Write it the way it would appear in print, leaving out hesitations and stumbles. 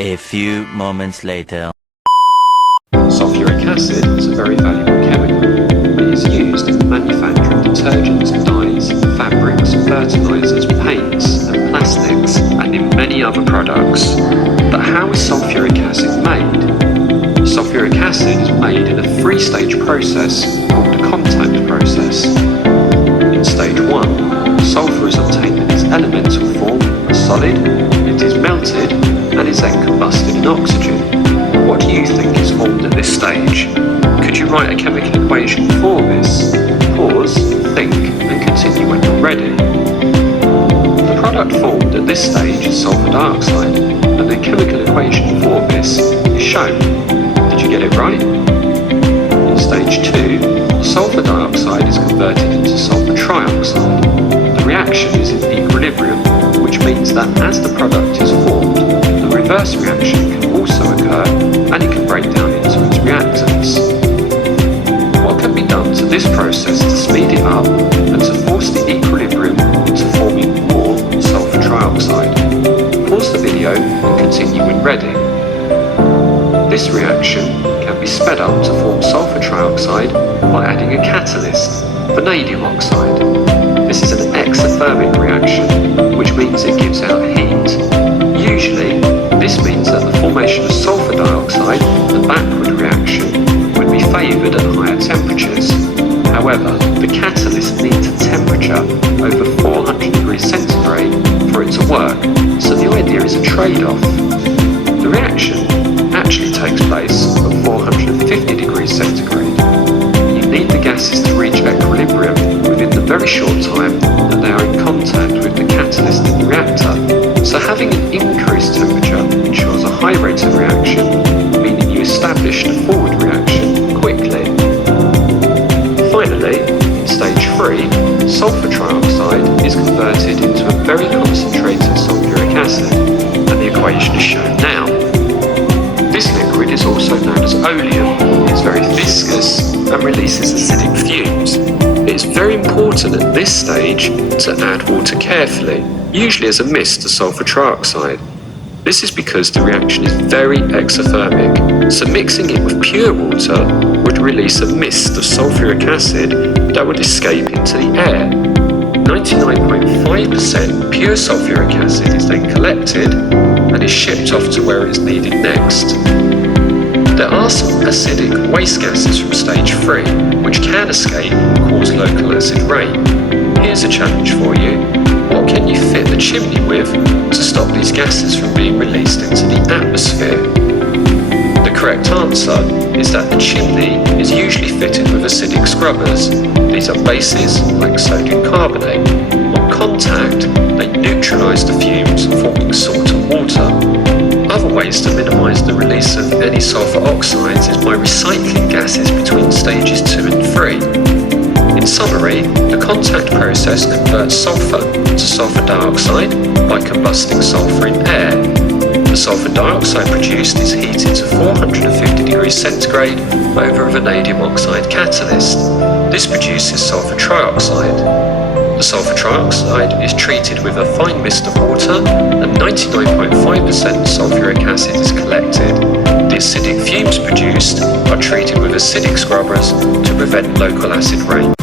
A few moments later. Sulfuric acid is a very valuable chemical. It is used in the manufacture of detergents, dyes, fabrics, fertilizers, paints and plastics, and in many other products. But how is sulfuric acid made? Sulfuric acid is made in a three-stage process called the contact process. In stage 1, sulfur is obtained in its elemental form, a solid, it is melted, and is then combusted in oxygen. What do you think is formed at this stage? Could you write a chemical equation for this? Pause, think, and continue when you're ready. The product formed at this stage is sulfur dioxide, and the chemical equation for this is shown. Did you get it right? In stage 2, sulfur dioxide is converted into sulfur trioxide. The reaction is in equilibrium, which means that as the product is formed, the reverse reaction can also occur, and it can break down into its reactants. What can be done to this process to speed it up and to force the equilibrium into forming more sulfur trioxide? Pause the video and continue when ready. This reaction can be sped up to form sulfur trioxide by adding a catalyst, vanadium oxide. This is an exothermic reaction, which means it gives out heat. Usually, this means that the formation of sulfur dioxide, the backward reaction, would be favoured at higher temperatures. However, the catalyst needs a temperature over 400 degrees centigrade for it to work, so the idea is a trade-off. The reaction actually takes place at 450 degrees centigrade. You need the gases to reach equilibrium within the very short time that they are in contact with the catalyst in the reactor. So having an increased temperature ensures a high rate of reaction, meaning you establish the forward reaction quickly. Finally, in stage 3, sulfur trioxide is converted into a very concentrated sulfuric acid, and the equation is shown now. This liquid is also known as oleum. It's very viscous and releases acidic fumes. It's very important at this stage to add water carefully, usually as a mist to sulfur trioxide. This is because the reaction is very exothermic, so mixing it with pure water would release a mist of sulfuric acid that would escape into the air. 99.5% pure sulfuric acid is then collected and is shipped off to where it is needed next. There are some acidic waste gases from stage 3 which can escape and cause local acid rain. Here's a challenge for you. What can you fit the chimney with to stop these gases from being released into the atmosphere? The correct answer is that the chimney is usually fitted with acidic scrubbers. These are bases like sodium carbonate. On contact, they neutralise the fumes, forming salt and water. Other ways to minimise the release of any sulfur oxides is by recycling gases between stages 2 and 3. In summary, the contact process converts sulfur to sulfur dioxide by combusting sulfur in air. The sulfur dioxide produced is heated to 450 degrees centigrade over a vanadium oxide catalyst. This produces sulfur trioxide. The sulfur trioxide is treated with a fine mist of water and 99.5% sulfuric acid is collected. The acidic fumes produced are treated with acidic scrubbers to prevent local acid rain.